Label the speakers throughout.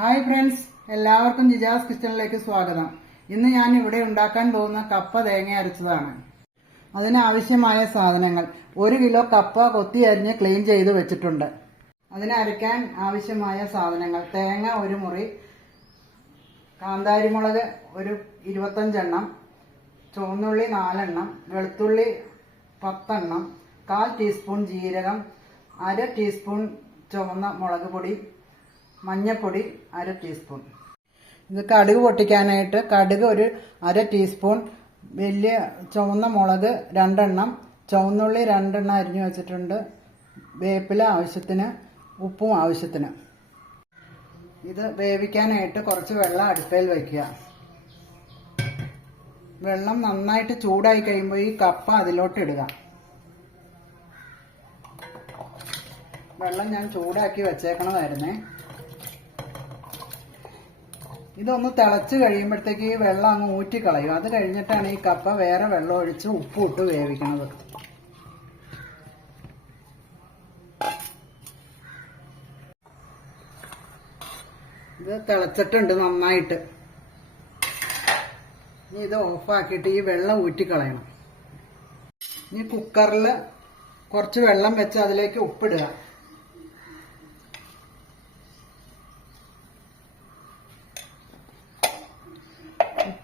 Speaker 1: Hi friends എല്ലാവർക്കും ജിജാസ് കിച്ചണിലേക്ക് സ്വാഗതം. ഇന്ന് ഞാൻ ഇവിടെ ഉണ്ടാക്കാൻ പോകുന്ന കപ്പ തേങ്ങ അരച്ചതാണ്. അതിനാവശ്യമായ സാധനങ്ങൾ. ഒരു കിലോ കപ്പ കൊത്തി അരിഞ്ഞ് ക്ലീൻ ചെയ്ത് വെച്ചിട്ടുണ്ട്. അതിനരയ്ക്കാൻ ആവശ്യമായ സാധനങ്ങൾ. തേങ്ങ ഒരു മുറി കാന്താരിമുളക് ഒരു ഇരുപത്തഞ്ചെണ്ണം ചുവന്നുള്ളി നാലെണ്ണം വെളുത്തുള്ളി പത്തെണ്ണം കാൽ ടീസ്പൂൺ ജീരകം അര ടീസ്പൂൺ ചുവന്ന മുളക് പൊടി മഞ്ഞൾപ്പൊടി അര ടീസ്പൂൺ ഇത് കടുക് പൊട്ടിക്കാനായിട്ട് കടുക് ഒരു അര ടീസ്പൂൺ വലിയ ചുവന്ന മുളക് രണ്ടെണ്ണം. ചുവന്നുള്ളി രണ്ടെണ്ണം അരിഞ്ഞു വെച്ചിട്ടുണ്ട്. വേപ്പില ആവശ്യത്തിന് ഉപ്പും ആവശ്യത്തിന്. ഇത് വേവിക്കാനായിട്ട് കുറച്ച് വെള്ളം അടുപ്പയിൽ വയ്ക്കുക വെള്ളം നന്നായിട്ട് ചൂടായി കഴിയുമ്പോൾ ഈ കപ്പ അതിലോട്ട് ഇടുക. വെള്ളം ഞാൻ ചൂടാക്കി വെച്ചേക്കണതായിരുന്നേ. ഇതൊന്ന് തിളച്ച് കഴിയുമ്പോഴത്തേക്ക് ഈ വെള്ളം അങ്ങ് ഊറ്റിക്കളയും. അത് കഴിഞ്ഞിട്ടാണ് ഈ കപ്പ വേറെ വെള്ളം ഒഴിച്ച് ഉപ്പ് ഇട്ട് വേവിക്കുന്നത്. ഇത് തിളച്ചിട്ടുണ്ട് നന്നായിട്ട്. ഇനി ഇത് ഓഫാക്കിയിട്ട് ഈ വെള്ളം ഊറ്റിക്കളയണം. ഇനി കുക്കറിൽ കുറച്ച് വെള്ളം വെച്ച് അതിലേക്ക് ഉപ്പിടുക.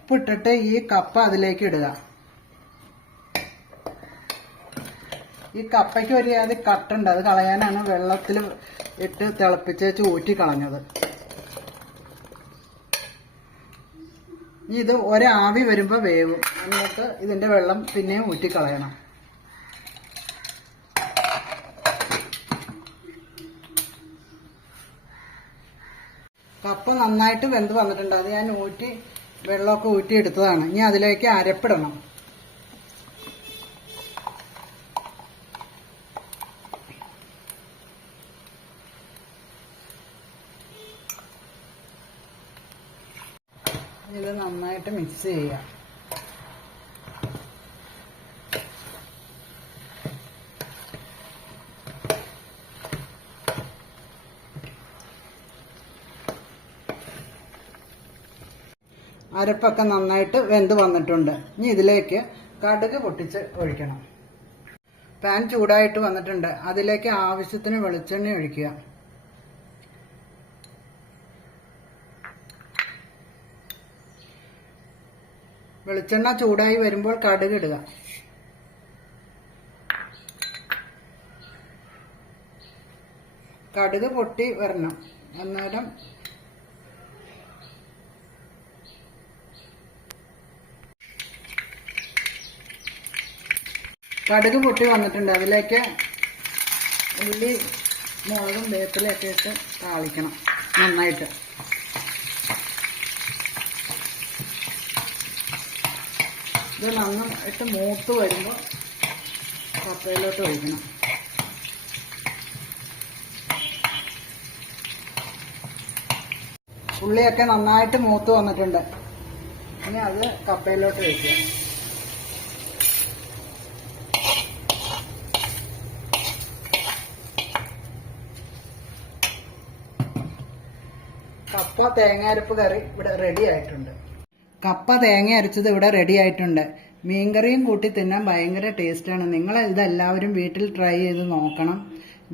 Speaker 1: ഉപ്പിട്ടിട്ട് ഈ കപ്പ അതിലേക്ക് ഇടുക. ഈ കപ്പയ്ക്ക് ഒരു ജാതി കട്ടുണ്ട്? അത് കളയാനാണ് വെള്ളത്തിൽ ഇട്ട് തിളപ്പിച്ച് ഊറ്റി കളഞ്ഞത്. ഇത് ഒരാവി വരുമ്പോൾ വേവും. എന്നിട്ട് ഇതിന്റെ വെള്ളം പിന്നെയും ഊറ്റി കളയണം. കപ്പ നന്നായിട്ട് വെന്ത് വന്നിട്ടുണ്ട്. അത് ഞാൻ ഊറ്റി വെള്ളമൊക്കെ ഊറ്റിയെടുത്തതാണ്. ഇനി അതിലേക്ക് അരപ്പിടണം. ഇത് നന്നായിട്ട് മിക്സ് ചെയ്യാം. അരപ്പൊക്കെ നന്നായിട്ട് വെന്ത് വന്നിട്ടുണ്ട്. ഇനി ഇതിലേക്ക് കടുക് പൊട്ടിച്ച് ഒഴിക്കണം. പാൻ ചൂടായിട്ട് വന്നിട്ടുണ്ട്. അതിലേക്ക് ആവശ്യത്തിന് വെളിച്ചെണ്ണ ഒഴിക്കുക. വെളിച്ചെണ്ണ ചൂടായി വരുമ്പോൾ കടുക് ഇടുക. കടുക് പൊട്ടി വരണം. അന്നേരം കടുക് പൊട്ടി വന്നിട്ടുണ്ട് അതിലേക്ക് ഉള്ളി മുളകും വേപ്പിലൊക്കെ ഇട്ട് താളിക്കണം നന്നായിട്ട്. ഇത് നന്നായിട്ട് മൂത്ത് വരുമ്പോൾ കപ്പയിലോട്ട് ഒഴിക്കണം. ഉള്ളിയൊക്കെ നന്നായിട്ട് മൂത്ത് വന്നിട്ടുണ്ട്. ഇനി അത് കപ്പയിലോട്ട് ഒഴിക്കുക. കപ്പ തേങ്ങ അരപ്പ് കറി ഇവിടെ റെഡി ആയിട്ടുണ്ട്. കപ്പ തേങ്ങ അരച്ചത് ഇവിടെ റെഡി ആയിട്ടുണ്ട്. മീൻകറിയും കൂട്ടി തിന്നാൻ ഭയങ്കര ടേസ്റ്റാണ് നിങ്ങൾ ഇതെല്ലാവരും വീട്ടിൽ ട്രൈ ചെയ്ത് നോക്കണം.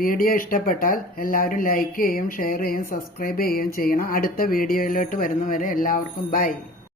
Speaker 1: വീഡിയോ ഇഷ്ടപ്പെട്ടാൽ എല്ലാവരും ലൈക്ക് ചെയ്യും ഷെയർ ചെയ്യും സബ്സ്ക്രൈബ് ചെയ്യുകയും ചെയ്യണം. അടുത്ത വീഡിയോയിലോട്ട് വരുന്നവരെ എല്ലാവർക്കും ബൈ